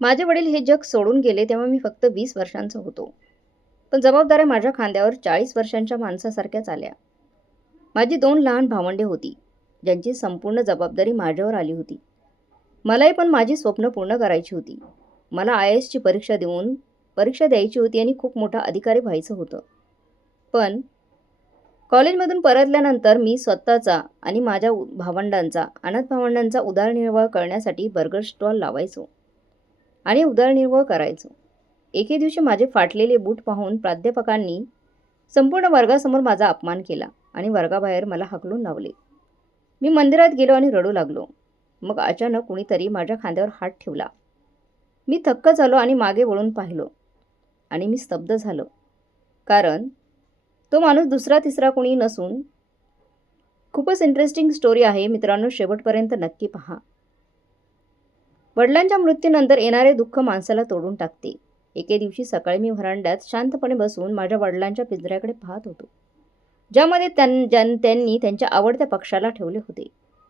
माझे वडील हे जग सोडून गेले तेव्हा मी फक्त वीस वर्षांचा होतो. पण जबाबदाऱ्या माझ्या खांद्यावर चाळीस वर्षांच्या माणसासारख्याच आल्या माझी दोन लहान भावंडे होती ज्यांची संपूर्ण जबाबदारी माझ्यावर आली होती. मलाही पण माझी स्वप्न पूर्ण करायची होती. मला आय एसची परीक्षा देऊन परीक्षा द्यायची होती आणि खूप मोठा अधिकारी व्हायचं होतं. पण कॉलेजमधून परतल्यानंतर मी स्वतःचा आणि माझ्या उ- भावंडांचा अनाथ भावंडांचा उदारनिर्वाह करण्यासाठी बर्गर स्टॉल लावायचो. आणि उदरनिर्वाह करायचो. एके दिवशी माझे फाटलेले बूट पाहून प्राध्यापकांनी संपूर्ण वर्गासमोर माझा अपमान केला आणि वर्गाबाहेर मला हकलून लावले. मी मंदिरात गेलो आणि रडू लागलो. मग अचानक कुणीतरी माझ्या खांद्यावर हात ठेवला. मी थक्क झालो आणि मागे वळून पाहिलो. आणि मी स्तब्ध झालो. कारण तो माणूस दुसरा तिसरा कोणी नसून खूपच इंटरेस्टिंग स्टोरी आहे मित्रांनो. शेवटपर्यंत नक्की पहा. वडिलांच्या मृत्यूनंतर येणारे दुःख माणसाला तोडून टाकते. एके दिवशी सकाळी मी व्हरांड्यात शांतपणे बसून माझ्या वडिलांच्या पिंजऱ्याकडे पाहत होतो. ज्यामध्ये त्यां ज्यां त्यांनी त्यांच्या आवडत्या पक्षाला ठेवले होते.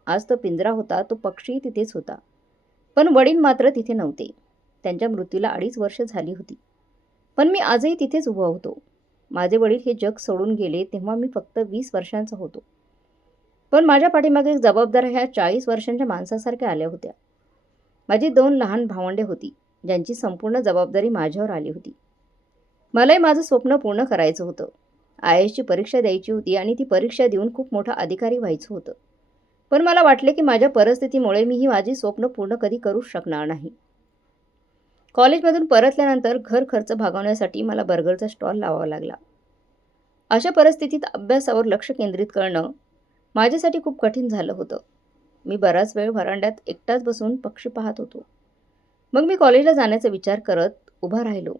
आज तो पिंजरा होता तो पक्षी तिथेच होता. पण वडील मात्र तिथे नव्हते. त्यांच्या मृत्यूला अडीच वर्ष झाली होती. पण मी आजही तिथेच उभा होतो. माझे वडील हे जग सोडून गेले तेव्हा मी फक्त वीस वर्षांचा होतो. पण माझ्या पाठीमागे जबाबदाऱ्या ह्या चाळीस वर्षांच्या माणसासारख्या आल्या होत्या. माझी दोन लहान भावंडे होती ज्यांची संपूर्ण जबाबदारी माझ्यावर आली होती. मलाही माझं स्वप्न पूर्ण करायचं होतं. आय एसची परीक्षा द्यायची होती आणि ती परीक्षा देऊन खूप मोठा अधिकारी व्हायचं होतं. पण मला वाटले की माझ्या परिस्थितीमुळे मी ही माझी स्वप्न पूर्ण कधी करूच शकणार नाही. कॉलेजमधून परतल्यानंतर घर खर्च भागवण्यासाठी मला बर्गरचा स्टॉल लावावा लागला. अशा परिस्थितीत अभ्यासावर लक्ष केंद्रित करणं माझ्यासाठी खूप कठीण झालं होतं. मी बराच वेळ व्हरांड्यात एकटाच बसून पक्षी पाहत होतो. मग मी कॉलेजला जाण्याचा विचार करत उभा राहिलो.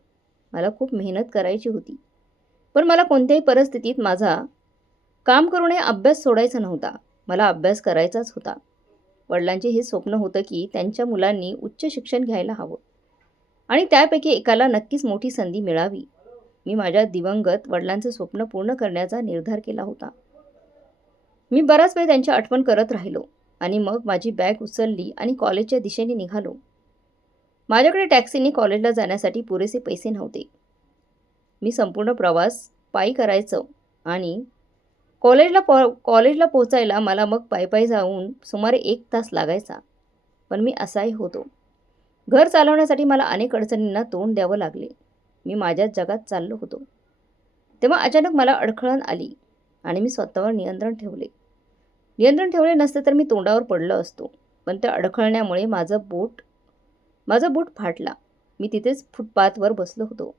मला खूप मेहनत करायची होती. पण मला कोणत्याही परिस्थितीत माझा काम करूनही अभ्यास सोडायचा नव्हता. मला अभ्यास करायचाच होता. वडिलांचे हे स्वप्न होतं की त्यांच्या मुलांनी उच्च शिक्षण घ्यायला हवं. आणि त्यापैकी एकाला नक्कीच मोठी संधी मिळावी. मी माझ्या दिवंगत वडिलांचं स्वप्न पूर्ण करण्याचा निर्धार केला होता. मी बराच वेळ त्यांची आठवण करत राहिलो. आणि मग माझी बॅग उचलली आणि कॉलेजच्या दिशेने निघालो. माझ्याकडे टॅक्सीने कॉलेजला जाण्यासाठी पुरेसे पैसे नव्हते. मी संपूर्ण प्रवास पायी करायचं आणि कॉलेजला पो कॉलेजला पोचायला मला मग पायी पायी जाऊन सुमारे एक तास लागायचा. पण मी असाही होतो. घर चालवण्यासाठी मला अनेक अडचणींना तोंड द्यावं लागले. मी माझ्याच जगात चाललो होतो. तेव्हा अचानक मला अडखळण आली आणि मी स्वतःवर नियंत्रण ठेवले. नियंत्रण ठेवले नसते तर मी तोंडावर पडलो असतो. पण त्या अडखळण्यामुळे माझं बोट माझं बूट फाटला. मी तिथेच फुटपाथवर बसलो होतो.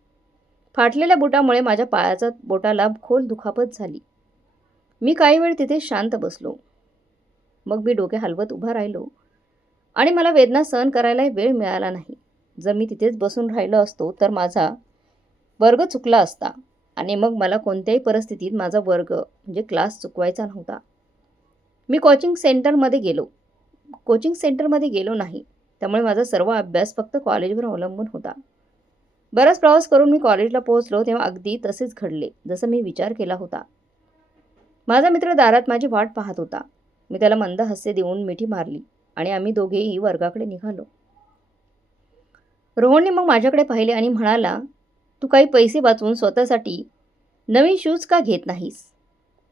फाटलेल्या बुटामुळे माझ्या पायाचा बोटाला खोल दुखापत झाली. मी काही वेळ तिथे शांत बसलो. मग मी डोके हलवत उभा राहिलो. आणि मला वेदना सहन करायला वेळ मिळाला नाही. जर मी तिथेच बसून राहिलो असतो तर माझा वर्ग चुकला असता. आणि मग मला कोणत्याही परिस्थितीत माझा वर्ग म्हणजे क्लास चुकवायचा नव्हता. मी कोचिंग सेंटरमध्ये गेलो. कोचिंग सेंटरमध्ये गेलो नाही. त्यामुळे माझा सर्व अभ्यास फक्त कॉलेजवर अवलंबून होता. बराच प्रवास करून मी कॉलेजला पोहोचलो तेव्हा अगदी तसेच घडले जसं मी विचार केला होता. माझा मित्र दारात माझी वाट पाहत होता. मी त्याला मंद हास्य देऊन मिठी मारली आणि आम्ही दोघेही वर्गाकडे निघालो. रोहनने मग माझ्याकडे पाहिले आणि म्हणाला तू काही पैसे वाचवून स्वतःसाठी नवीन शूज का घेत नाहीस?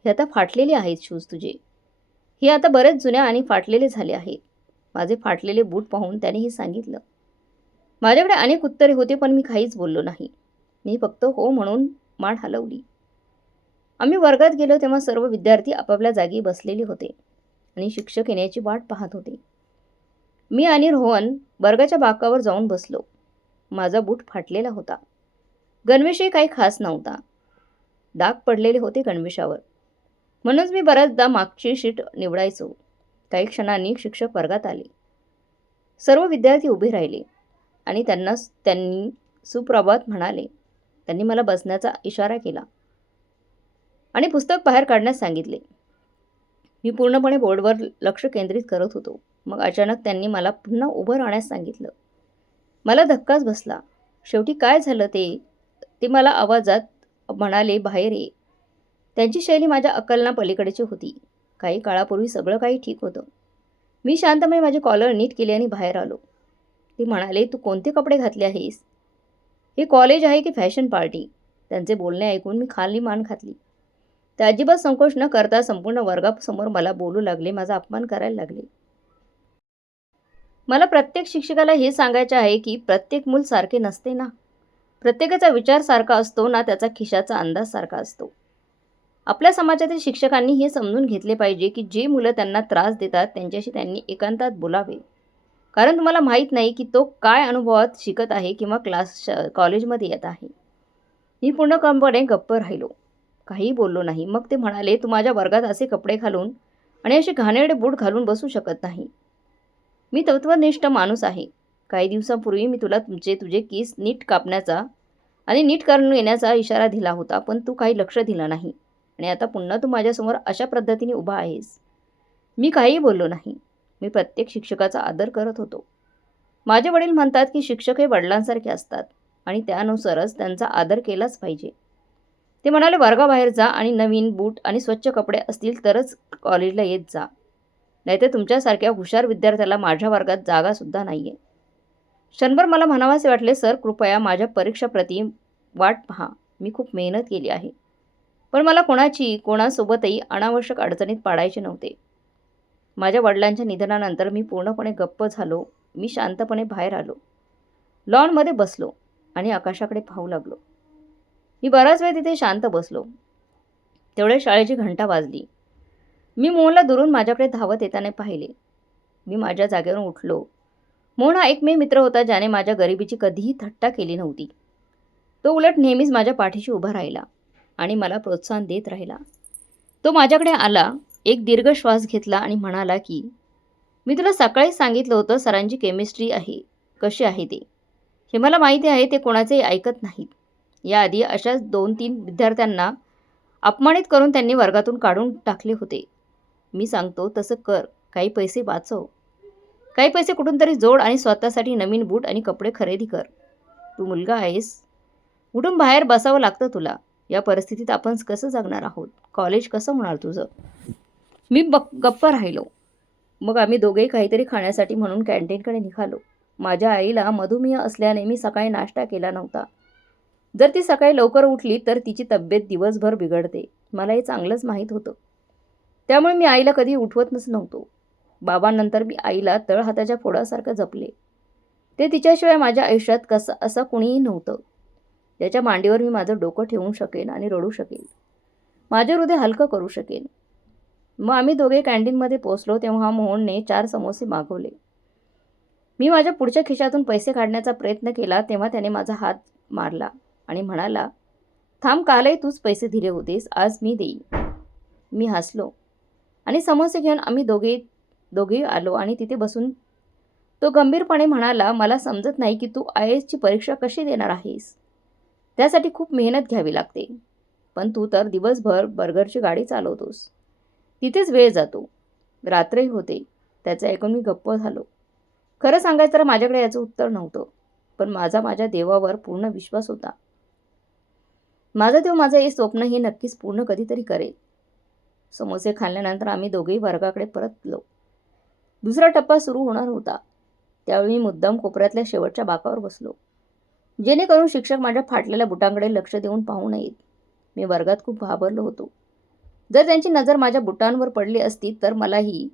हे आता फाटलेले आहेत शूज तुझे. हे आता बरेच जुन्या आणि फाटलेले झाले आहेत माझे फाटलेले बूट पाहून त्याने हे सांगितलं. माझ्याकडे अनेक उत्तरे होते पण मी काहीच बोललो नाही. मी फक्त हो म्हणून मान हलवली. आम्ही वर्गात गेलो तेव्हा सर्व विद्यार्थी आपापल्या जागी बसलेले होते आणि शिक्षक येण्याची वाट पाहत होते. मी आणि रोहन वर्गाच्या बाकावर जाऊन बसलो. माझा बूट फाटलेला होता. गणवेशही काही खास नव्हता. डाग पडलेले होते गणवेशावर. म्हणूनच मी बऱ्याचदा मागची शीट निवडायचो. काही क्षणांनी शिक्षक वर्गात आले. सर्व विद्यार्थी उभे राहिले आणि त्यांना त्यांनी सुप्रभात म्हणाले त्यांनी मला बसण्याचा इशारा केला आणि पुस्तक बाहेर काढण्यास सांगितले. मी पूर्णपणे बोर्डवर लक्ष केंद्रित करत होतो. मग अचानक त्यांनी मला पुन्हा उभं राहण्यास सांगितलं. मला धक्काच बसला. शेवटी काय झालं ते ते मला आवाजात म्हणाले बाहेर ये. त्यांची शैली माझ्या अक्कलना पलीकडेची होती. काही काळापूर्वी सगळं काही ठीक होतं. मी शांतमय माझे कॉलर नीट केले आणि बाहेर आलो. ते म्हणाले तू कोणते कपडे घातले आहेस? हे कॉलेज आहे की फॅशन पार्टी त्यांचे बोलणे ऐकून मी खाली मान घातली. ते अजिबात संकोच न करता संपूर्ण वर्गासमोर मला बोलू लागले माझा अपमान करायला लागले. मला प्रत्येक शिक्षकाला हे सांगायचे आहे की प्रत्येक मूल सारखे नसते ना. प्रत्येकाचा विचार सारखा असतो ना त्याचा खिशाचा अंदाज सारखा असतो. आपल्या समाजातील शिक्षकांनी हे समजून घेतले पाहिजे की जे मुलं त्यांना त्रास देतात त्यांच्याशी त्यांनी एकांतात बोलावे. कारण तुम्हाला माहीत नाही की तो काय अनुभवात शिकत आहे किंवा क्लास कॉलेजमध्ये येत आहे. मी पूर्णपणे गप्प राहिलो. काही बोललो नाही. मग ते म्हणाले तू माझ्या वर्गात असे कपडे घालून आणि असे घाणेरडे बूट घालून बसू शकत नाही. मी तत्वनिष्ठ माणूस आहे. काही दिवसांपूर्वी मी तुला तुमचे तुझे केस नीट कापण्याचा आणि नीट करून येण्याचा इशारा दिला होता पण तू काही लक्ष दिलं नाही. आणि आता पुन्हा तू माझ्यासमोर अशा पद्धतीने उभा आहेस. मी काहीही बोललो नाही. मी प्रत्येक शिक्षकाचा आदर करत होतो. माझे वडील म्हणतात की शिक्षक हे वडिलांसारखे असतात आणि त्यानुसारच त्यांचा आदर केलाच पाहिजे. ते म्हणाले वर्गाबाहेर जा आणि नवीन बूट आणि स्वच्छ कपडे असतील तरच कॉलेजला येत जा. नाहीतर तुमच्यासारख्या हुशार विद्यार्थ्याला माझ्या वर्गात जागासुद्धा नाही आहे क्षणभर मला म्हणावासे वाटले सर कृपया माझ्या परीक्षाप्रती वाट पहा. मी खूप मेहनत केली आहे. पण मला कोणाची कोणासोबतही अनावश्यक अडचणीत पाडायचे नव्हते. माझ्या वडिलांच्या निधनानंतर मी पूर्णपणे गप्प झालो. मी शांतपणे बाहेर आलो. लॉनमध्ये बसलो आणि आकाशाकडे पाहू लागलो. मी बराच वेळ तिथे शांत बसलो. तेवढ्या शाळेची घंटा वाजली. मी मोहनला दुरून माझ्याकडे धावत येताना पाहिले. मी माझ्या जागेवरून उठलो. मोहन हा एकमेव मित्र होता ज्याने माझ्या गरिबीची कधीही थट्टा केली नव्हती. तो उलट नेहमीच माझ्या पाठीशी उभा राहिला. आणि मला प्रोत्साहन देत राहिला. तो माझ्याकडे आला एक दीर्घ श्वास घेतला आणि म्हणाला की मी तुला सकाळीच सांगितलं होतं सरांची केमिस्ट्री आहे. कशी आहे ते? हे मला माहिती आहे ते कोणाचेही ऐकत नाहीत. याआधी अशाच दोन तीन विद्यार्थ्यांना अपमानित करून त्यांनी वर्गातून काढून टाकले होते. मी सांगतो तसं कर काही पैसे वाचव. काही पैसे कुठून तरी जोड आणि स्वतःसाठी नवीन बूट आणि कपडे खरेदी कर. तू मुलगा आहेस. कुठून बाहेर बसावं लागतं तुला? या परिस्थितीत आपण कसं जगणार आहोत? कॉलेज कसं होणार तुझं? मी बक गप्प राहिलो. मग आम्ही दोघेही काहीतरी खाण्यासाठी म्हणून कॅन्टीनकडे निघालो. माझ्या आईला मधुमेह असल्याने मी सकाळी नाश्ता केला नव्हता. जर ती सकाळी लवकर उठली तर तिची तब्येत दिवसभर बिघडते. मला हे चांगलंच माहीत होतं. त्यामुळे मी आईला कधी उठवतच नव्हतो. बाबांनंतर मी आईला तळहाताच्या फोडासारखं जपले. ते तिच्याशिवाय माझ्या आयुष्यात कसं असं कुणीही नव्हतं. ज्याच्या मांडीवर मी माझं डोकं ठेवू शकेन आणि रडू शकेन. माझे हृदय हलकं करू शकेन. मग आम्ही दोघे कॅन्टीनमध्ये पोचलो तेव्हा मोहनने चार समोसे मागवले. मी माझ्या पुढच्या खिशातून पैसे काढण्याचा प्रयत्न केला तेव्हा त्याने माझा हात मारला आणि म्हणाला थांब कालही तूच पैसे दिले होतेस आज मी देईन. मी हसलो आणि समोसे घेऊन आम्ही दोघे दोघेही आलो आणि तिथे बसून तो गंभीरपणे म्हणाला मला समजत नाही की तू आय एसची परीक्षा कशी देणार आहेस. त्यासाठी खूप मेहनत घ्यावी लागते. पण तू तर दिवसभर बर्गरची गाडी चालवतोस. तिथेच वेळ जातो. रात्रही होते. त्याचं ऐकून मी गप्प झालो. खरं सांगायचं तर माझ्याकडे याचं उत्तर नव्हतं. पण माझा माझ्या देवावर पूर्ण विश्वास होता. माझं देव माझं हे स्वप्न हे नक्कीच पूर्ण कधीतरी करेल. समोसे खाल्ल्यानंतर आम्ही दोघेही वर्गाकडे परतलो. दुसरा टप्पा सुरू होणार होता. त्यावेळी मी मुद्दाम कोपऱ्यातल्या शेवटच्या बाकावर बसलो. जेणेकरून शिक्षक माझ्या फाटलेल्या बुटांकडे लक्ष देऊन पाहू नयेत. मी वर्गात खूप घाबरलो होतो. जर त्यांची नजर माझ्या बुटांवर पडली असती तर मलाही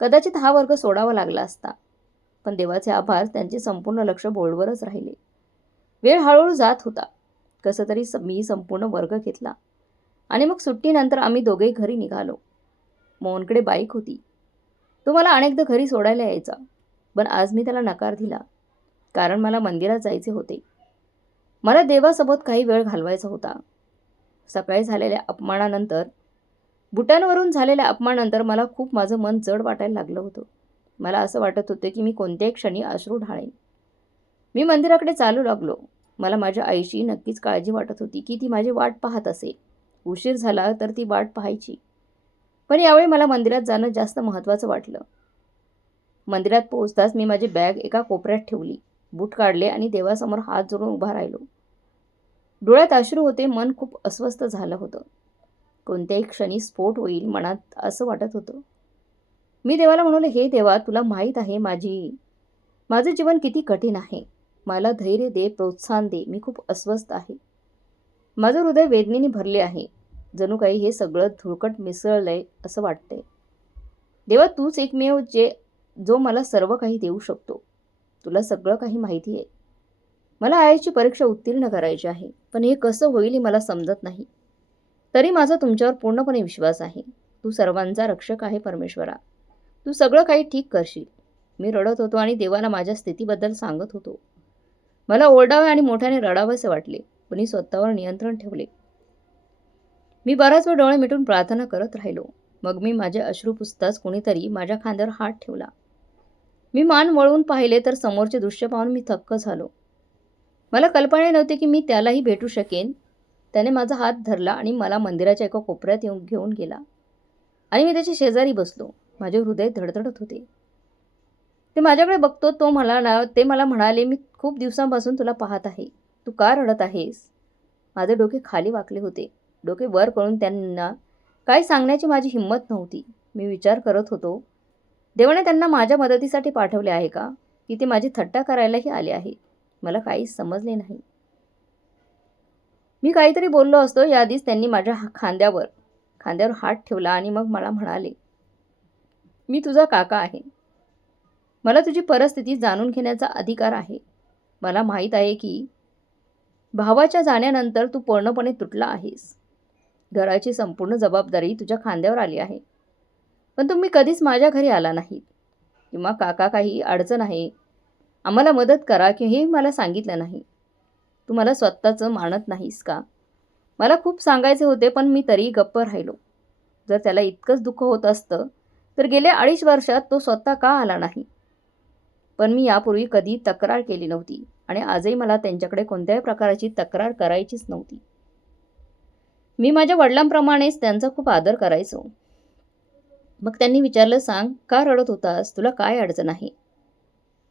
कदाचित हा वर्ग सोडावा लागला असता. पण देवाचे आभार त्यांचे संपूर्ण लक्ष बोर्डवरच राहिले. वेळ हळूहळू जात होता. कसं तरी स मी संपूर्ण वर्ग घेतला. आणि मग सुट्टीनंतर आम्ही दोघेही घरी निघालो. मोहनकडे बाईक होती. तो मला अनेकदा घरी सोडायला यायचा. पण आज मी त्याला नकार दिला. कारण मला मंदिरात जायचे होते. मला देवासोबत काही वेळ घालवायचा होता. सकाळी झालेल्या अपमानानंतर बुटांवरून झालेल्या अपमानानंतर मला खूप माझं मन जड वाटायला लागलं होतं. मला असं वाटत होतं की मी कोणत्याही क्षणी अश्रू ढाळेन. मी मंदिराकडे चालू लागलो. मला माझ्या आईची नक्कीच काळजी वाटत होती की ती माझी वाट पाहत असेल उशीर झाला तर ती वाट पाहायची. पण यावेळी मला मंदिरात जाणं जास्त महत्त्वाचं वाटलं. मंदिरात पोहोचताच मी माझी बॅग एका कोपऱ्यात ठेवली. बूट काढले आणि देवासमोर हात जोडून उभा राहिलो. डोळ्यात अश्रू होते मन खूप अस्वस्थ झालं होतं. कोणत्याही क्षणी स्फोट होईल मनात असं वाटत होतं. मी देवाला म्हणाले हे देवा तुला माहीत आहे माझी माझं जीवन किती कठीण आहे. मला धैर्य दे प्रोत्साहन दे. मी खूप अस्वस्थ आहे. माझं हृदय वेदनेने भरले आहे. जणू काही हे सगळं धुळकट मिसळलंय असं वाटतंय. देवा तूच एकमेव जे जो मला सर्व काही देऊ शकतो. तुला सगळं काही माहिती आहे. मला आयची परीक्षा उत्तीर्ण करायची आहे पण हे कसं होईल हे मला समजत नाही. तरी माझा तुमच्यावर पूर्णपणे विश्वास आहे. तू सर्वांचा रक्षक आहे परमेश्वरा. तू सगळं काही ठीक करशील. मी रडत होतो आणि देवाला माझ्या स्थितीबद्दल सांगत होतो. मला ओरडावे आणि मोठ्याने रडावेसे वाटले पण मी स्वतःवर नियंत्रण ठेवले. मी बराच वेळ डोळे मिटून प्रार्थना करत राहिलो. मग मी माझे अश्रू पुसताच कोणीतरी माझ्या खांद्यावर हात ठेवला. मी मान वळवून पाहिले तर समोरचे दृश्य पाहून मी थक्क झालो. मला कल्पना नव्हती की मी त्यालाही भेटू शकेन. त्याने माझा हात धरला आणि मला मंदिराच्या एका कोपऱ्यात येऊन घेऊन गेला. आणि मी त्याच्या शेजारी बसलो. माझे हृदय धडधडत होते. ते माझ्याकडे बघतो तो मला ना ते मला म्हणाले मी खूप दिवसांपासून तुला पाहत आहे. तू का रडत आहेस? माझे डोके खाली वाकले होते. डोके वर करून त्यांना काय सांगण्याची माझी हिंमत नव्हती. मी विचार करत होतो देवाने त्यांना माझ्या मदतीसाठी पाठवले आहे का? की ते माझी थट्टा करायलाही आले आहे. मला काहीच समजले नाही. मी काहीतरी बोललो असतो याआधीच त्यांनी माझ्या खांद्यावर खांद्यावर हात ठेवला आणि मग मला म्हणाले मी तुझा काका आहे. मला तुझी परिस्थिती जाणून घेण्याचा अधिकार आहे. मला माहीत आहे की भावाच्या जाण्यानंतर तू पूर्णपणे तुटला आहेस. घराची संपूर्ण जबाबदारी तुझ्या खांद्यावर आली आहे. पण तुम्ही कधीच माझ्या घरी आला नाहीत किंवा काका काही अडचण आहे आम्हाला मदत करा की हे मला सांगितलं नाही. तू मला स्वतःचं मानत नाहीस का? मला खूप सांगायचे होते पण मी तरी गप्प राहिलो. जर त्याला इतकंच दुःख होत असतं तर गेल्या अडीच वर्षात तो स्वतः का आला नाही? पण मी यापूर्वी कधी तक्रार केली नव्हती आणि आजही मला त्यांच्याकडे कोणत्याही प्रकारची तक्रार करायचीच नव्हती. मी माझ्या वडिलांप्रमाणेच त्यांचा खूप आदर करायचो. मग त्यांनी विचारलं सांग का रडत होतास? तुला काय अडचण आहे?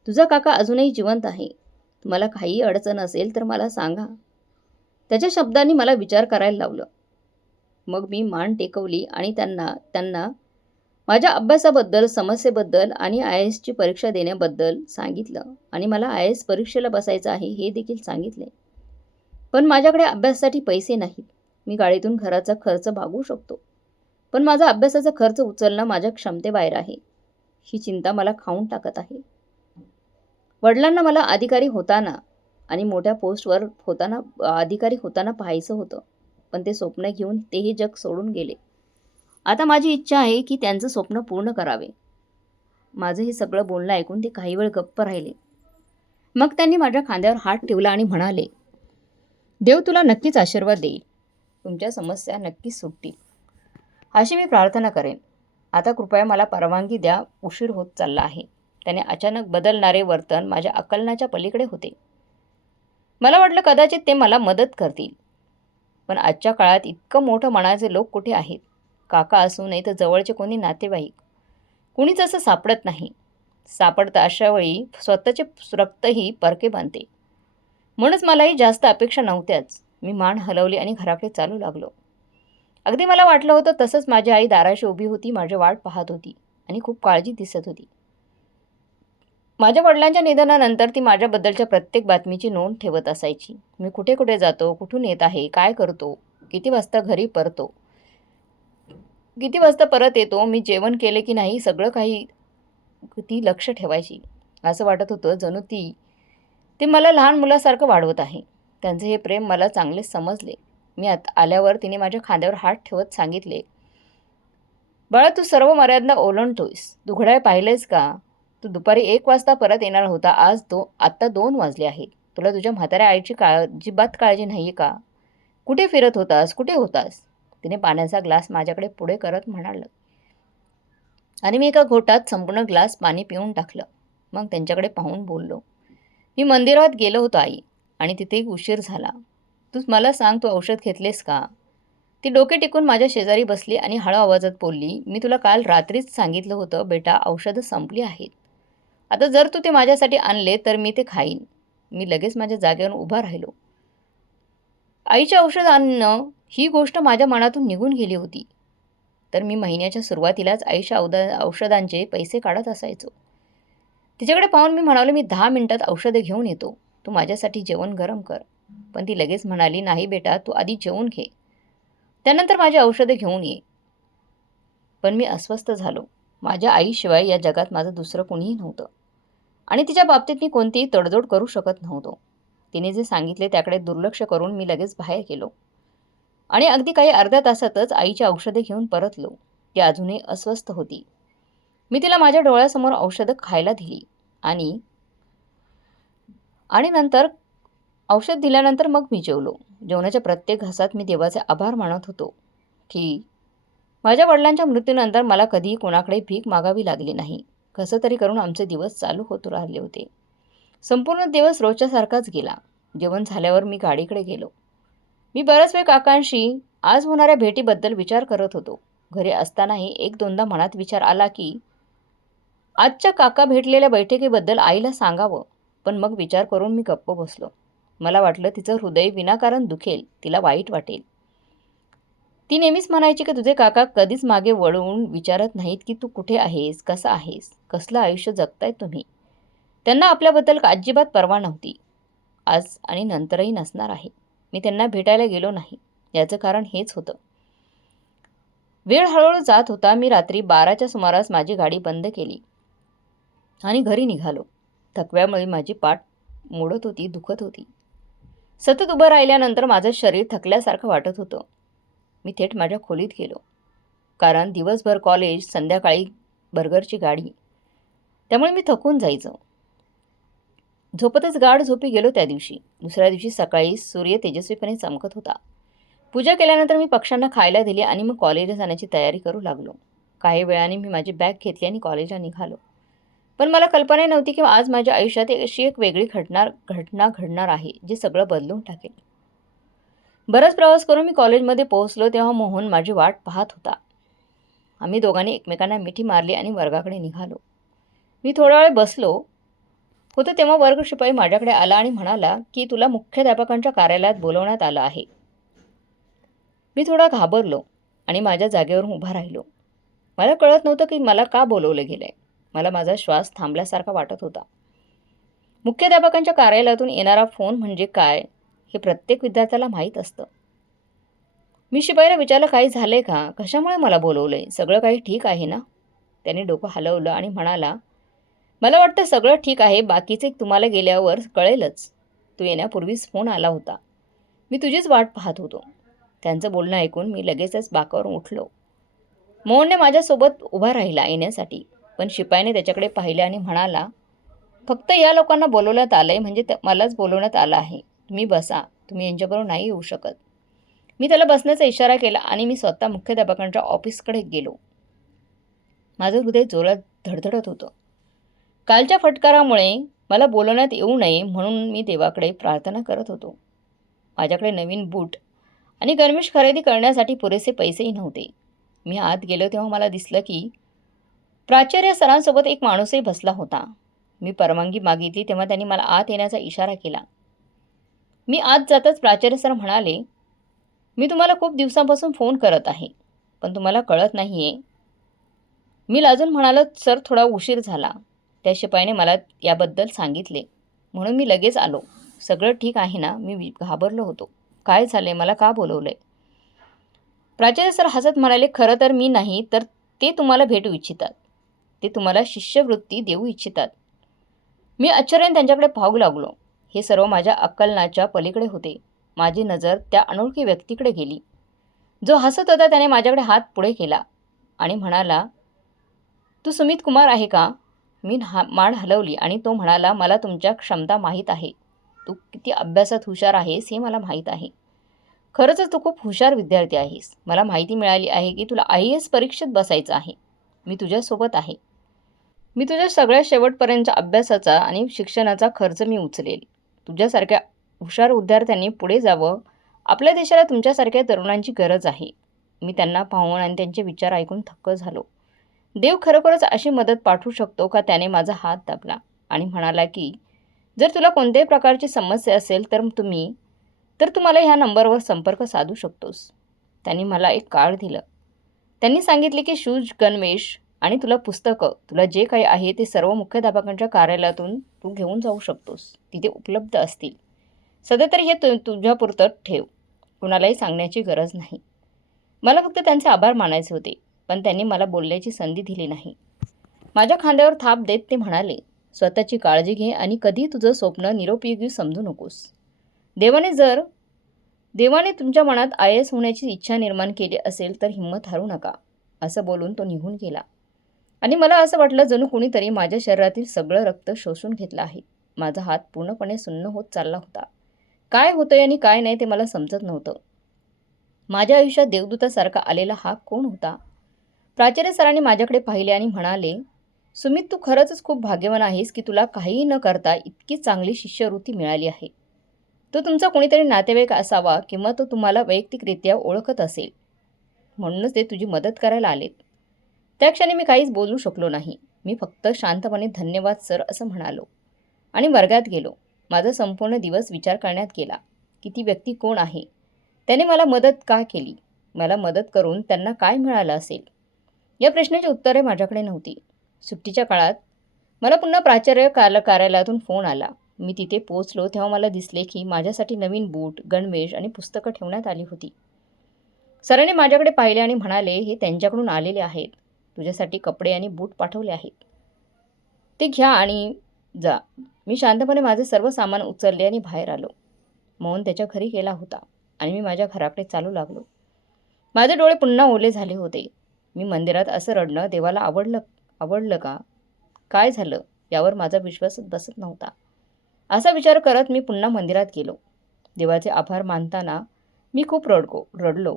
तुझा काका अजूनही जिवंत आहे. तुम्हाला काही अडचण असेल तर मला सांगा. त्याच्या शब्दांनी मला विचार करायला लावलं. मग मी मान टेकवली आणि त्यांना त्यांना माझ्या अभ्यासाबद्दल समस्येबद्दल आणि आय एसची परीक्षा देण्याबद्दल सांगितलं आणि मला आय एस परीक्षेला बसायचं आहे हे देखील सांगितले. पण माझ्याकडे अभ्यासासाठी पैसे नाहीत. मी गाडीतून घराचा खर्च भागवू शकतो. पण माझा अभ्यासाचा खर्च उचलणं माझ्या क्षमतेबाहेर आहे. ही चिंता मला खाऊन टाकत आहे. वडिलांना मला अधिकारी होताना आणि मोठ्या पोस्टवर होताना अधिकारी होताना पाहायचं होतं. पण ते स्वप्न घेऊन तेही जग सोडून गेले. आता माझी इच्छा आहे की त्यांचं स्वप्न पूर्ण करावे. माझं हे सगळं बोलणं ऐकून ते काही वेळ गप्प राहिले. मग त्यांनी माझ्या खांद्यावर हात ठेवला आणि म्हणाले देव तुला नक्कीच आशीर्वाद देईल. तुमच्या समस्या नक्कीच सुटतील. अशी मी प्रार्थना करेन. आता कृपया मला परवानगी द्या उशीर होत चालला आहे. त्याने अचानक बदलणारे वर्तन माझ्या अकलनाच्या पलीकडे होते. मला वाटलं कदाचित ते मला मदत करतील. पण आजच्या काळात इतकं मोठं मनाचे लोक कुठे आहेत? काका असू नये तर जवळचे कोणी नातेवाईक? कुणीच असं सापडत नाही. सापडतं अशावेळी स्वतःचे रक्तही परके बांधते. म्हणूनच मलाही जास्त अपेक्षा नव्हत्याच. मी मान हलवली आणि घराकडे चालू लागलो. अगदी मला वाटलं होतं तसंच माझी आई दाराशी उभी होती माझी वाट पाहत होती आणि खूप काळजी दिसत होती. माझ्या वडिलांच्या निधनानंतर ती माझ्याबद्दलच्या प्रत्येक बातमीची नोंद ठेवत असायची. मी कुठे कुठे जातो कुठून येत आहे काय करतो किती वाजता घरी परतो किती वाजता परत येतो मी जेवण केले की नाही सगळं काही ती लक्ष ठेवायची. असं वाटत होतं जणू ती ते मला लहान मुलासारखं वाढवत आहे. त्यांचे हे प्रेम मला चांगले समजले. मी आत आल्यावर तिने माझ्या खांद्यावर हात ठेवत सांगितले बाळा तू सर्व मर्यादा ओलांडतोयस. तू घड्याळ पाहिलंयस का? तू दुपारी एक वाजता परत येणार होता. आज दो आत्ता दोन वाजले आहेत. तुला तुझ्या म्हाताऱ्या आईची काळ अजिबात काळजी नाही का? कुठे फिरत होतास? कुठे होतास? तिने पाण्याचा ग्लास माझ्याकडे पुढे करत म्हणालं. आणि मी एका घोटात संपूर्ण ग्लास पाणी पिऊन टाकलं. मग त्यांच्याकडे पाहून बोललो मी मंदिरात गेलो होतो आई. आणि तिथे उशीर झाला. तू मला सांग तू औषध घेतलेस का? ती डोके टिकून माझ्या शेजारी बसली आणि हळू आवाजात बोलली मी तुला काल रात्रीच सांगितलं होतं बेटा औषधं संपली आहेत. आता जर तू ते माझ्यासाठी आणले तर मी ते खाईन मी लगेच माझ्या जागेवर उभा राहिलो. आईचे औषध आणणं ही गोष्ट माझ्या मनातून निघून गेली होती. तर मी महिन्याच्या सुरुवातीलाच आईच्या औदा औषधांचे पैसे काढत असायचो. तिच्याकडे पाहून मी म्हणालो मी दहा मिनिटात औषधं घेऊन येतो. तू माझ्यासाठी जेवण गरम कर. पण ती लगेच म्हणाली नाही बेटा तू आधी जेवून घे. त्यानंतर माझी औषधं घेऊन ये. पण मी अस्वस्थ झालो. माझ्या आईशिवाय या जगात माझं दुसरं कोणीही नव्हतं. आणि तिच्या बाबतीत मी कोणतीही तडजोड करू शकत नव्हतो. तिने जे सांगितले त्याकडे दुर्लक्ष करून मी लगेच बाहेर गेलो. आणि अगदी काही अर्ध्या तासातच आईची औषधे घेऊन परतलो. ती अजूनही अस्वस्थ होती. मी तिला माझ्या डोळ्यासमोर औषधं खायला दिली. आणि आणि नंतर औषध दिल्यानंतर मग मी जेवलो. जेवणाच्या प्रत्येक घासात मी देवाचे आभार मानत होतो की माझ्या वडिलांच्या मृत्यूनंतर मला कधीही कोणाकडे भीक मागावी लागली नाही. कसं तरी करून आमचे दिवस चालू होत राहिले होते. संपूर्ण दिवस रोजच्यासारखाच गेला. जेवण झाल्यावर मी गाडीकडे गेलो. मी बराच वेळ काकांशी आज होणाऱ्या भेटीबद्दल विचार करत होतो. घरी असतानाही एक दोनदा मनात विचार आला की आजच्या काका भेटलेल्या बैठकीबद्दल आईला सांगावं. पण मग विचार करून मी गप्प बसलो. मला वाटलं तिचं हृदय विनाकारण दुखेल तिला वाईट वाटेल. ती नेहमीच म्हणायची की तुझे काका कधीच मागे वळवून विचारत नाहीत की तू कुठे आहेस कसा आहेस कसलं आयुष्य जगतायत तुम्ही? त्यांना आपल्याबद्दल अजिबात पर्वा नव्हती. आज आणि नंतरही नसणार आहे. मी त्यांना भेटायला गेलो नाही. याचं कारण हेच होतं. वेळ हळूहळू जात होता. मी रात्री बाराच्या सुमारास माझी गाडी बंद केली आणि घरी निघालो. थकव्यामुळे माझी पाठ मोडत होती दुखत होती. सतत उभं राहिल्यानंतर माझं शरीर थकल्यासारखं वाटत होतं. मी थेट माझ्या खोलीत गेलो. कारण दिवसभर कॉलेज संध्याकाळी बर्गरची गाडी. त्यामुळे मी थकून जायचं. झोपतच गाढ झोपी गेलो त्या दिवशी. दुसऱ्या दिवशी सकाळी सूर्य तेजस्वीपणे चमकत होता. पूजा केल्यानंतर मी पक्ष्यांना खायला दिली आणि मग कॉलेजला जाण्याची तयारी करू लागलो. काही वेळाने मी माझी बॅग घेतली आणि कॉलेजला निघालो. पण मला कल्पना नव्हती की आज माझ्या आयुष्यात अशी एक वेगळी घडणार घटना घडणार आहे जी सगळं बदलून टाकेल. बराच प्रवास करून मी कॉलेजमध्ये पोहोचलो तेव्हा मोहन माझी वाट पाहत होता. आम्ही दोघांनी एकमेकांना मिठी मारली आणि वर्गाकडे निघालो. मी थोडा वेळ बसलो होतं तेव्हा वर्ग शिपाई माझ्याकडे आला आणि म्हणाला की तुला मुख्याध्यापकांच्या कार्यालयात बोलवण्यात आलं आहे. मी थोडा घाबरलो आणि माझ्या जागेवरून उभा राहिलो. मला कळत नव्हतं की मला का बोलवलं गेलं आहे मला माझा श्वास थांबल्यासारखा वाटत होता. मुख्याध्यापकांच्या कार्यालयातून येणारा फोन म्हणजे काय हे प्रत्येक विद्यार्थ्याला माहीत असतं. मी शिपाईला विचारलं काही झालं आहे का? कशामुळे मला बोलवलं आहे सगळं काही ठीक आहे ना? त्याने डोकं हलवलं आणि म्हणाला मला वाटतं सगळं ठीक आहे बाकीचे तुम्हाला गेल्यावर कळेलच. तू येण्यापूर्वीच फोन आला होता. मी तुझीच वाट पाहत होतो. त्यांचं बोलणं ऐकून मी लगेचच बाकावरून उठलो. मोहनने माझ्यासोबत उभा राहिला येण्यासाठी. पण शिपाईने त्याच्याकडे पाहिले आणि म्हणाला फक्त या लोकांना बोलवण्यात आलं आहे म्हणजे मलाच बोलवण्यात आलं आहे. तुम्ही बसा. तुम्ही यांच्याबरोबर नाही येऊ शकत. मी त्याला बसण्याचा इशारा केला आणि मी स्वतः मुख्याध्यापकांच्या ऑफिसकडे गेलो. माझं हृदय जोरात धडधडत होतं. कालच्या फटकारामुळे मला बोलवण्यात येऊ नये म्हणून मी देवाकडे प्रार्थना करत होतो. माझ्याकडे नवीन बूट आणि गणवेश खरेदी करण्यासाठी पुरेसे पैसेही नव्हते. मी आत गेलो तेव्हा मला दिसलं की प्राचार्य सरांसोबत एक माणूसही बसला होता. मी परवानगी मागितली तेव्हा त्यांनी मला आत येण्याचा इशारा केला. मी आत जाताच प्राचार्य सर म्हणाले मी तुम्हाला खूप दिवसांपासून फोन करत आहे पण तुम्हाला कळत नाही आहे मी लाजून म्हणालो सर थोडा उशीर झाला. त्या शिपायाने मला याबद्दल सांगितले. म्हणून मी लगेच आलो. सगळं ठीक आहे ना? मी घाबरलो होतो. काय झाले मला का बोलवलंय? प्राचार्य सर हसत म्हणाले खरं तर मी नाही तर ते तुम्हाला भेटू इच्छितात. ते तुम्हाला शिष्यवृत्ती देऊ इच्छितात. मी आश्चर्याने त्यांच्याकडे पाहू लागलो. हे सर्व माझ्या अक्कलनाच्या पलीकडे होते. माझी नजर त्या अनोळखी व्यक्तीकडे गेली. जो हसत होता त्याने माझ्याकडे हात पुढे केला आणि म्हणाला तू सुमित कुमार आहे का? मी हा मान हलवली आणि तो म्हणाला मला तुमच्या क्षमता माहीत आहे. तू किती अभ्यासात हुशार आहेस हे मला माहीत आहे. खरंच तू खूप हुशार विद्यार्थी आहेस. मला माहिती मिळाली आहे की तुला आय एस परीक्षेत बसायचं आहे. मी तुझ्यासोबत आहे. मी तुझ्या सगळ्या शेवटपर्यंतच्या अभ्यासाचा आणि शिक्षणाचा खर्च मी उचलेल. तुझ्यासारख्या हुशार विद्यार्थ्यांनी पुढे जावं. आपल्या देशाला तुमच्यासारख्या तरुणांची गरज आहे. मी त्यांना पाहून आणि त्यांचे विचार ऐकून थक्क झालो. देव खरोखरच अशी मदत पाठवू शकतो का त्याने माझा हात दाबला आणि म्हणाला की जर तुला कोणत्याही प्रकारची समस्या असेल तर तुम्ही तर तुम्हाला ह्या नंबरवर संपर्क साधू शकतोस. त्यांनी मला एक कार्ड दिलं. त्यांनी सांगितले की शूज गणवेश आणि तुला पुस्तकं तुला जे काही आहे ते सर्व मुख्याध्यापकांच्या कार्यालयातून तू घेऊन जाऊ शकतोस. तिथे उपलब्ध असतील. सध्या तरी हे तु तुझ्यापुरतं ठेव. कुणालाही सांगण्याची गरज नाही. मला फक्त त्यांचे आभार मानायचे होते पण त्यांनी मला बोलण्याची संधी दिली नाही. माझ्या खांद्यावर थाप देत ते म्हणाले स्वतःची काळजी घे आणि कधी तुझं स्वप्न निरुपयोगी समजू नकोस. देवाने जर देवाने तुमच्या मनात आय एस होण्याची इच्छा निर्माण केली असेल तर हिंमत हारू नका असं बोलून तो निघून गेला. आणि मला असं वाटलं जणू कुणीतरी माझ्या शरीरातील सगळं रक्त शोषून घेतलं आहे. माझा हात पूर्णपणे सुन्न होत चालला होता. काय होतंय आणि काय नाही ते मला समजत नव्हतं. माझ्या आयुष्यात देवदूतासारखा आलेला हा कोण होता? प्राचार्य सरांनी माझ्याकडे पाहिले आणि म्हणाले सुमित तू खरंच खूप भाग्यवान आहेस की तुला काहीही न करता इतकी चांगली शिष्यवृत्ती मिळाली आहे. तो तुमचा कोणीतरी नातेवाईक असावा किंवा तो तुम्हाला वैयक्तिकरित्या ओळखत असेल. म्हणूनच ते तुझी मदत करायला आलेत. त्या क्षणी मी काहीच बोलू शकलो नाही. मी फक्त शांतपणे धन्यवाद सर असं म्हणालो. आणि वर्गात गेलो. माझा संपूर्ण दिवस विचार करण्यात गेला. की ती व्यक्ती कोण आहे? त्याने मला मदत का केली? मला मदत करून त्यांना काय मिळालं असेल? या प्रश्नाची उत्तरे माझ्याकडे नव्हती. सुट्टीच्या काळात मला पुन्हा प्राचार्य काल कार्यालयातून फोन आला. मी तिथे पोचलो तेव्हा मला दिसले की माझ्यासाठी नवीन बूट गणवेश आणि पुस्तकं ठेवण्यात आली होती. सरांनी माझ्याकडे पाहिले आणि म्हणाले हे त्यांच्याकडून आलेले आहेत. तुझ्यासाठी कपडे आणि बूट पाठवले आहेत. ते घ्या आणि जा. मी शांतपणे माझे सर्व सामान उचलले आणि बाहेर आलो. मोहन त्याच्या घरी गेला होता आणि मी माझ्या घराकडे चालू लागलो. माझे डोळे पुन्हा ओले झाले होते. मी मंदिरात असं रडणं देवाला आवडलं आवडलं का? काय झालं? यावर माझा विश्वासच बसत नव्हता. असा विचार करत मी पुन्हा मंदिरात गेलो. देवाचे आभार मानताना मी खूप रडको रडलो.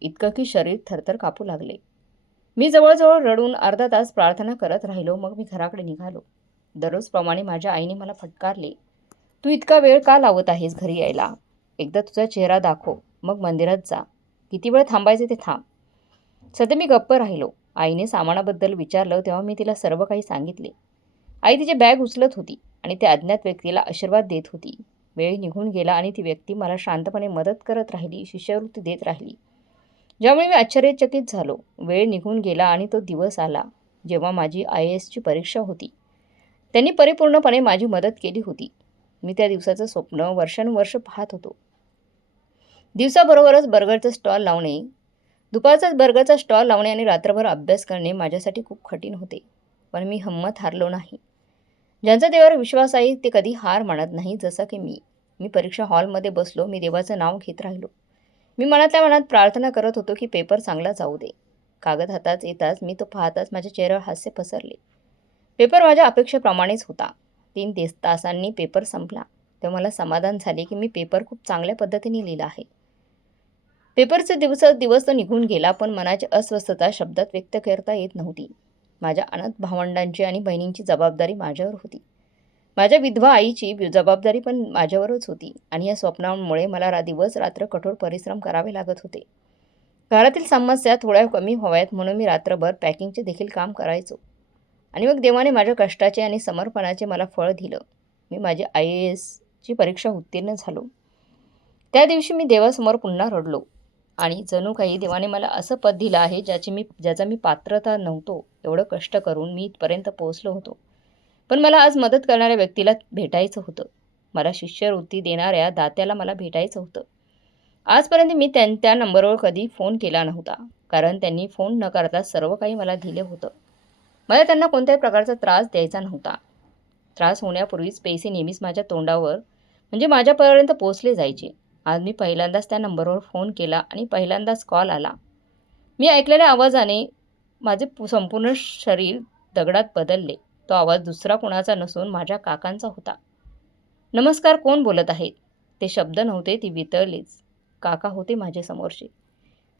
इतकं की शरीर थरथर कापू लागले. मी जवळजवळ रडून अर्धा तास प्रार्थना करत राहिलो मग मी घराकडे निघालो. दररोजप्रमाणे माझ्या आईने मला फटकारले तू इतका वेळ का लावत आहेस घरी यायला? एकदा तुझा चेहरा दाखव मग मंदिरात जा. किती वेळ थांबायचे ते थांब. सध्या मी गप्प राहिलो. आईने सामानाबद्दल विचारलं तेव्हा मी तिला सर्व काही सांगितले. आई तिची बॅग उचलत होती आणि त्या अज्ञात व्यक्तीला आशीर्वाद देत होती. वेळ निघून गेला आणि ती व्यक्ती मला शांतपणे मदत करत राहिली शिष्यवृत्ती देत राहिली. ज्यामुळे मी आश्चर्यचकित झालो. वेळ निघून गेला आणि तो दिवस आला जेव्हा माझी आय एसची परीक्षा होती. त्यांनी परिपूर्णपणे माझी मदत केली होती. मी त्या दिवसाचं स्वप्न वर्षानुवर्ष पाहत होतो. दिवसाबरोबरच बर्गरचं स्टॉल लावणे दुपारचाच बर्गरचा स्टॉल लावणे आणि रात्रभर अभ्यास करणे माझ्यासाठी खूप कठीण होते. पण मी हिंमत हारलो नाही. ज्यांचा देवावर विश्वास आहे ते कधी हार मानत नाही जसं की मी. मी परीक्षा हॉलमध्ये बसलो मी देवाचं नाव घेत राहिलो. मी मनातल्या मनात प्रार्थना करत होतो की पेपर चांगला जाऊ दे. कागद हातात येताच मी तो पाहताच माझ्या चेहऱ्यावर हास्य पसरले. पेपर माझ्या अपेक्षेप्रमाणेच होता. तीन तेस तासांनी पेपर संपला. तेव्हा मला समाधान झाले की मी पेपर खूप चांगल्या पद्धतीने लिहिला आहे. पेपरचे दिवस दिवस तर निघून गेला पण मनाची अस्वस्थता शब्दात व्यक्त करता येत नव्हती. माझ्या अनाथ भावंडांची आणि बहिणींची जबाबदारी माझ्यावर होती. माझ्या विधवा आईची जबाबदारी पण माझ्यावरच होती आणि या स्वप्नांमुळे मला दिवस रात्र कठोर परिश्रम करावे लागत होते. घरातील समस्या थोड्या कमी व्हाव्यात म्हणून मी रात्रभर पॅकिंगचे देखील काम करायचो. आणि मग देवाने माझ्या कष्टाचे आणि समर्पणाचे मला फळ दिलं. मी माझी आय ए एसची परीक्षा उत्तीर्ण झालो. त्या दिवशी मी देवासमोर पुन्हा रडलो. आणि जणू काही देवाने मला असं पद दिलं आहे ज्याची मी ज्याचा मी पात्रता नव्हतो एवढं कष्ट करून मी इथपर्यंत पोहोचलो होतो. पण मला आज मदत करणाऱ्या व्यक्तीला भेटायचं होतं. मला शिष्यवृत्ती देणाऱ्या दात्याला मला भेटायचं होतं. आजपर्यंत मी त्यां त्या नंबरवर कधी फोन केला नव्हता कारण त्यांनी फोन न करता सर्व काही मला दिलं होतं. मला त्यांना कोणत्याही प्रकारचा त्रास द्यायचा नव्हता. त्रास होण्यापूर्वीच पैसे नेहमीच माझ्या तोंडावर म्हणजे माझ्यापर्यंत पोचले जायचे. आज मी पहिल्यांदाच त्या नंबरवर फोन केला आणि पहिल्यांदाच कॉल आला. मी ऐकलेल्या आवाजाने माझे पु- संपूर्ण शरीर दगडात बदलले. तो आवाज दुसरा कोणाचा नसून माझ्या काकांचा होता. नमस्कार कोण बोलत आहेत ते शब्द नव्हते ती वितळलीच. काका होते माझे समोरचे.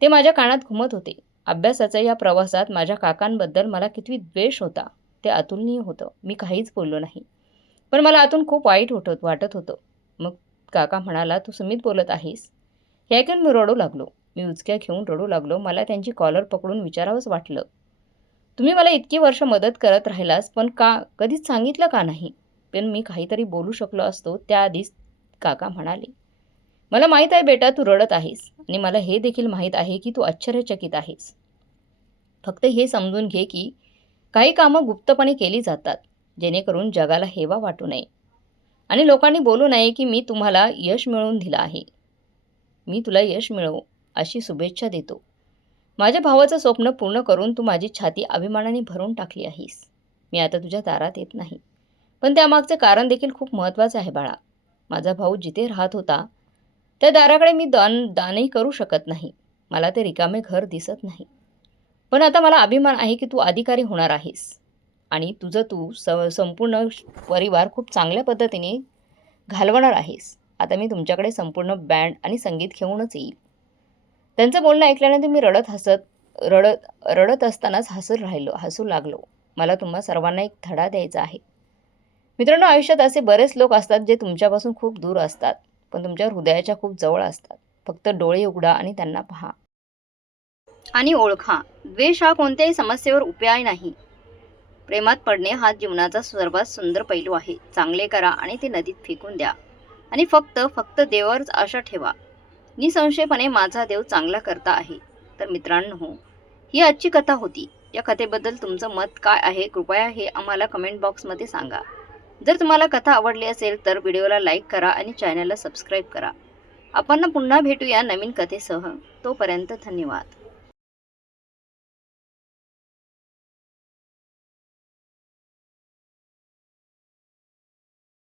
ते माझ्या कानात घुमत होते. अभ्यासाच्या या प्रवासात माझ्या काकांबद्दल मला किती द्वेष होता ते अतुलनीय होतं. मी काहीच बोललो नाही. पण मला आतून खूप वाईट होत वाटत होतं. मग काका म्हणाला तू सुमित बोलत आहेस? हे ऐकून मी रडू लागलो. मी उचक्या घेऊन रडू लागलो. मला त्यांची कॉलर पकडून विचारावंच वाटलं. तुम्ही मला इतकी वर्ष मदत करत राहिलास पण का कधीच सांगितलं का नाही? पण मी काहीतरी बोलू शकलो असतो त्याआधीच काका म्हणाले. मला माहीत आहे बेटा तू रडत आहेस आणि मला हे देखील माहीत आहे की तू आश्चर्यचकित आहेस. फक्त हे समजून घे की काही कामं गुप्तपणे केली जातात जेणेकरून जगाला हेवा वाटू नये. आणि लोकांनी बोलू नये की मी तुम्हाला यश मिळवून दिलं आहे. मी तुला यश मिळवू अशी शुभेच्छा देतो. माझ्या भावाचं स्वप्न पूर्ण करून तू माझी छाती अभिमानाने भरून टाकली आहेस. मी आता तुझ्या दारात येत नाही. पण त्यामागचे कारण देखील खूप महत्त्वाचं आहे बाळा. माझा भाऊ जिथे राहत होता त्या दाराकडे मी दान दानही करू शकत नाही. मला ते रिकामे घर दिसत नाही. पण आता मला अभिमान आहे की तू अधिकारी होणार आहेस. आणि तुझं तू स संपूर्ण परिवार खूप चांगल्या पद्धतीने घालवणार आहेस. आता मी तुमच्याकडे संपूर्ण बँड आणि संगीत घेऊनच येईल. त्यांचं बोलणं ऐकल्यानंतर मी रडत हसत रडत रडत असतानाच हसत राहिलो हसू लागलो. मला तुम्हा सर्वांना एक धडा द्यायचा आहे. मित्रांनो आयुष्यात असे बरेच लोक असतात जे तुमच्यापासून खूप दूर असतात पण तुमच्या हृदयाच्या खूप जवळ असतात. फक्त डोळे उघडा आणि त्यांना पहा. आणि ओळखा द्वेष हा कोणत्याही समस्येवर उपाय नाही. प्रेमात पडणे हा जीवनाचा सर्वात सुंदर पैलू आहे. चांगले करा आणि ते नदीत फेकून द्या. आणि फक्त फक्त देवावरच आशा ठेवा. निसंशयपणे माझा देव चांगला करता आहे. तर मित्रांनो ही आजची कथा होती. या कथेबद्दल तुमचं मत काय आहे? कृपया हे आम्हाला कमेंट बॉक्समध्ये सांगा. जर तुम्हाला कथा आवडली असेल तर व्हिडिओला लाईक करा आणि चॅनलला सबस्क्राईब करा. आपण पुन्हा भेटूया नवीन कथेसह. तोपर्यंत धन्यवाद.